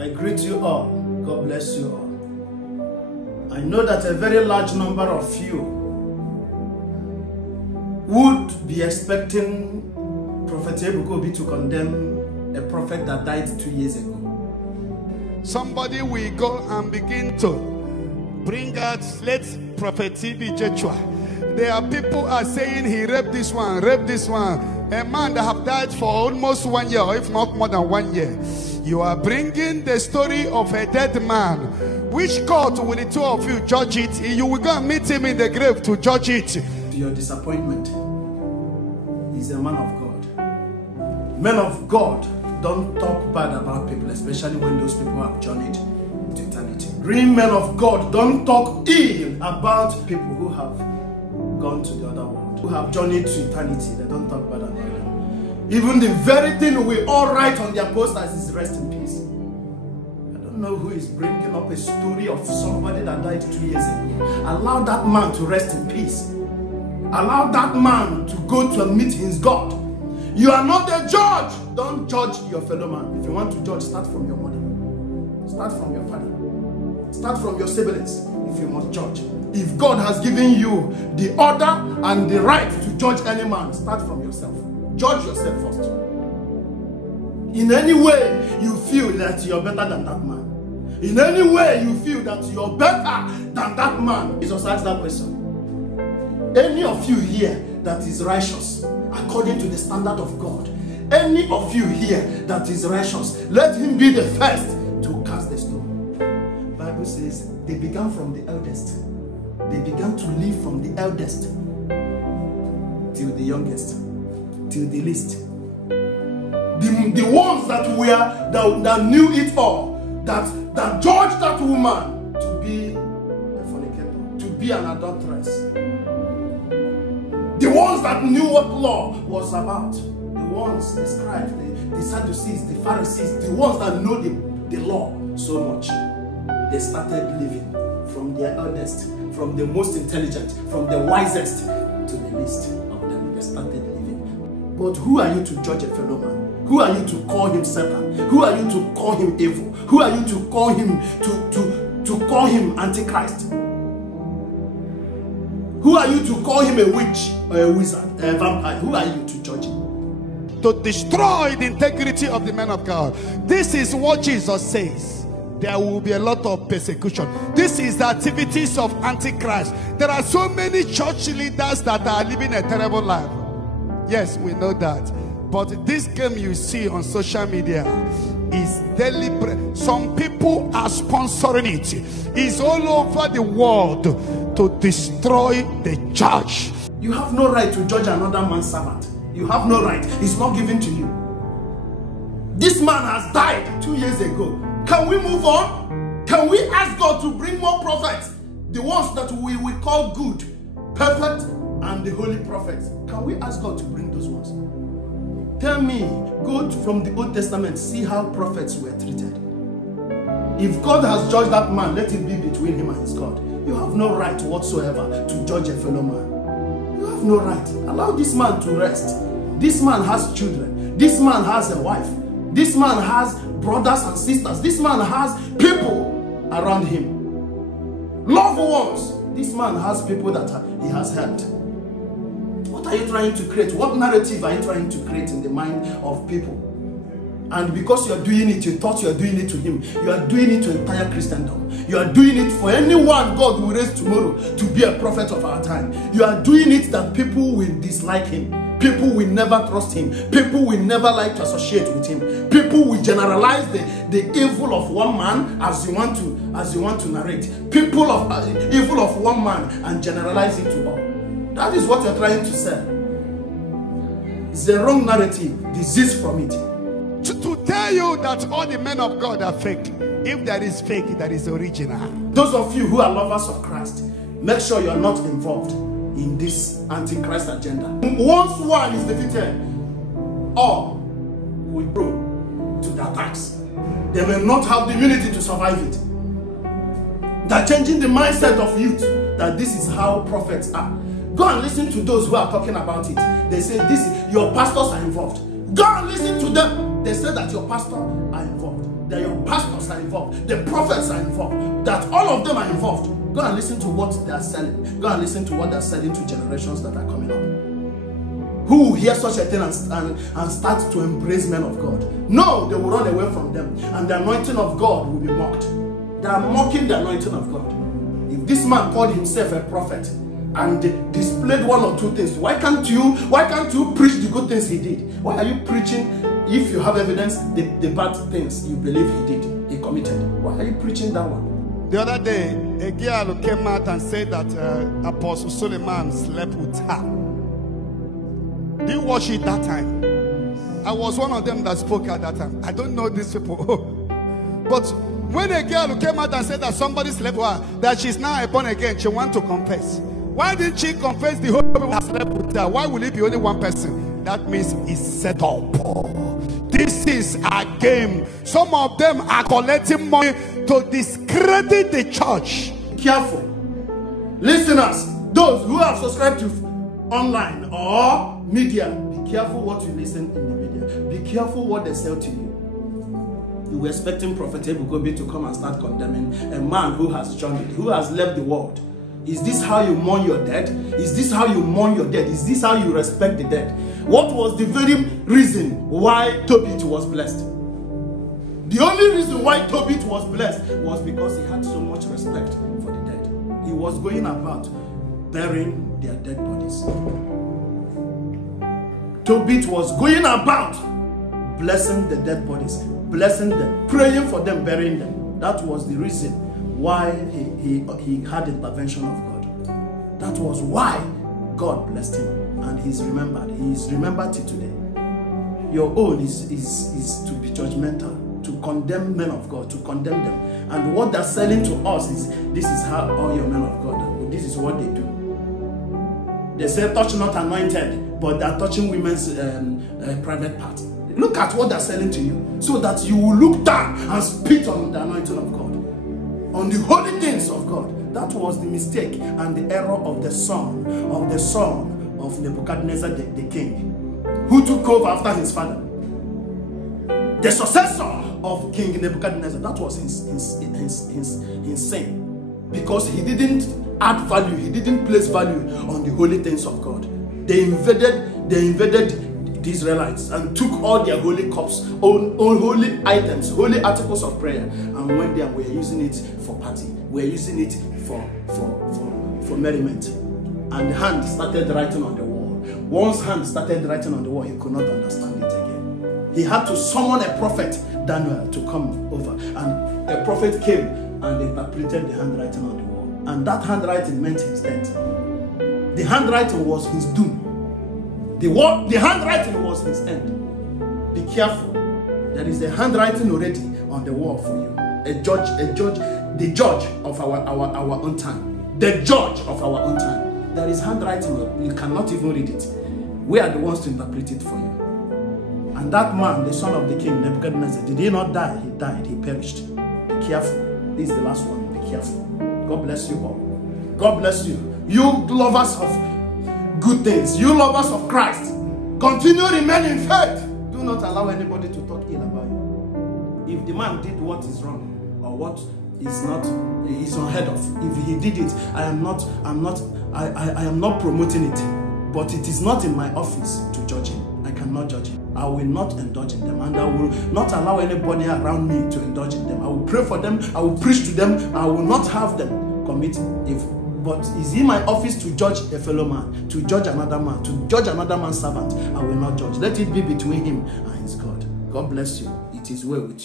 I greet you all. God bless you all. I know that a very large number of you would be expecting Prophet C.C Obi to condemn a prophet that died 2 years ago. Somebody will go and begin to bring out late Prophet T.B. Joshua. There are people who are saying he raped this one, raped this one. A man that have died for almost 1 year, or if not more than 1 year. You are bringing the story of a dead man. Which court will the two of you judge it? You will go and meet him in the grave to judge it. To your disappointment, he's a man of God. Men of God don't talk bad about people, especially when those people have journeyed to eternity. Real men of God don't talk ill about people who have gone to the other world, who have journeyed to eternity. They don't talk bad about them. Even the very thing we all write on their posters is rest in peace. I don't know who is bringing up a story of somebody that died 2 years ago. Allow that man to rest in peace. Allow that man to go to meet his God. You are not the judge. Don't judge your fellow man. If you want to judge, start from your mother. Start from your father. Start from your siblings if you must judge. If God has given you the order and the right to judge any man, start from yourself. Judge yourself first. In any way you feel that you're better than that man, in any way you feel that you're better than that man, Jesus asked that question. Any of you here that is righteous according to the standard of God, any of you here that is righteous, let him be the first to cast the stone. The Bible says they began from the eldest. They began to live from the eldest till the youngest, till the least. The ones that knew it all, that judged that woman to be a fornicator, to be an adulteress. The ones that knew what law was about, the ones, the scribes, the Sadducees, the Pharisees, the ones that know the law so much, they started living from their eldest, from the most intelligent, from the wisest to the least of them. They started living. But who are you to judge a fellow man? Who are you to call him Satan? Who are you to call him evil? Who are you to call him to call him Antichrist? Who are you to call him a witch or a wizard, a vampire? Who are you to judge him? To destroy the integrity of the man of God. This is what Jesus says. There will be a lot of persecution. This is the activities of Antichrist. There are so many church leaders that are living a terrible life. Yes, we know that. But this game you see on social media is deliberate. Some people are sponsoring it. It's all over the world to destroy the church. You have no right to judge another man's servant. You have no right. It's not given to you. This man has died 2 years ago. Can we move on? Can we ask God to bring more prophets? The ones that we will call good, perfect, and the holy prophets. Can we ask God to bring those ones? Tell me, go from the Old Testament, see how prophets were treated. If God has judged that man, let it be between him and his God. You have no right whatsoever to judge a fellow man. You have no right. Allow this man to rest. This man has children. This man has a wife. This man has brothers and sisters. This man has people around him. Loved ones. This man has people that he has helped. What are you trying to create? What narrative are you trying to create in the mind of people? And because you are doing it, you thought you are doing it to him. You are doing it to entire Christendom. You are doing it for anyone God will raise tomorrow to be a prophet of our time. You are doing it that people will dislike him. People will never trust him. People will never like to associate with him. People will generalize the evil of one man as you want to narrate. People of evil of one man and generalize it to all. That is what you're trying to say. It's a wrong narrative. Disease from it. To tell you that all the men of God are fake. If there is fake, there is original. Those of you who are lovers of Christ, make sure you are not involved in this antichrist agenda. Once one is defeated, all will go to the attacks. They may not have the immunity to survive it. They're changing the mindset of youth that this is how prophets are. Go and listen to those who are talking about it. They say your pastors are involved. Go and listen to them. They say that your pastors are involved. that your pastors are involved, the prophets are involved, that all of them are involved. Go and listen to what they are selling. Go and listen to what they are selling to generations that are coming up. Who will hear such a thing and start to embrace men of God? No, they will run away from them, and the anointing of God will be mocked. They are mocking the anointing of God. If this man called himself a prophet and displayed one or two things, why can't you preach the good things he did? Why are you preaching, if you have evidence, the bad things you believe he did, he committed? Why are you preaching that one? The other day, a girl came out and said that Apostle Suleiman slept with her. Did you watch it that time? I was one of them that spoke at that time. I don't know these people. But when a girl came out and said that somebody slept with her, that she's now born again, she wants to confess. Why didn't she confess the whole people that slept with her? Why will it be only one person? That means it's set up. This is a game. Some of them are collecting money to discredit the church. Careful. Listeners, those who have subscribed to online or media, be careful what you listen in the media. Be careful what they sell to you. You were expecting Prophet Ebukobi to come and start condemning a man who has journeyed, who has left the world. Is this how you mourn your dead? Is this how you mourn your dead? Is this how you respect the dead? What was the very reason why Tobit was blessed? The only reason why Tobit was blessed was because he had so much respect for the dead. He was going about burying their dead bodies. Tobit was going about blessing the dead bodies, blessing them, praying for them, burying them. That was the reason why he had intervention of God. That was why God blessed him, and he's remembered. He is remembered till today. Your own is to be judgmental, to condemn men of God, to condemn them. And what they're selling to us is, this is how all your men of God, this is what they do. They say, touch not anointed, but they're touching women's private parts. Look at what they're selling to you, so that you will look down and spit on the anointing of God, on the holy things of God. That was the mistake and the error of the son of Nebuchadnezzar the king, who took over after his father. The successor of King Nebuchadnezzar, that was his sin, because he didn't add value, he didn't place value on the holy things of God. They invaded the Israelites and took all their holy cups, all holy items, holy articles of prayer, and went there and were using it for party. We're using it for merriment. And the hand started writing on the wall. Once hand started writing on the wall, he could not understand it again. He had to summon a prophet, Daniel, to come over. And a prophet came and interpreted the handwriting on the wall. And that handwriting meant his death. The handwriting was his doom. The handwriting was his end. Be careful. There is a handwriting already on the wall for you. The judge of our own time. The judge of our own time. There is handwriting. You cannot even read it. We are the ones to interpret it for you. And that man, the son of the king, Nebuchadnezzar, did he not die? He died. He perished. Be careful. This is the last one. Be careful. God bless you all. God bless you. You lovers of good things, you lovers of Christ, continue remain in faith. Do not allow anybody to talk ill about you. If the man did what is wrong or what is not, is unheard of, if he did it, I am not promoting it, but it is not in my office to judge him. I cannot judge him. I will not indulge in them, and I will not allow anybody around me to indulge in them. I will pray for them, I will preach to them, I will not have them commit evil. But is in my office to judge a fellow man, to judge another man, to judge another man's servant? I will not judge. Let it be between him and his God. God bless you. It is well with you.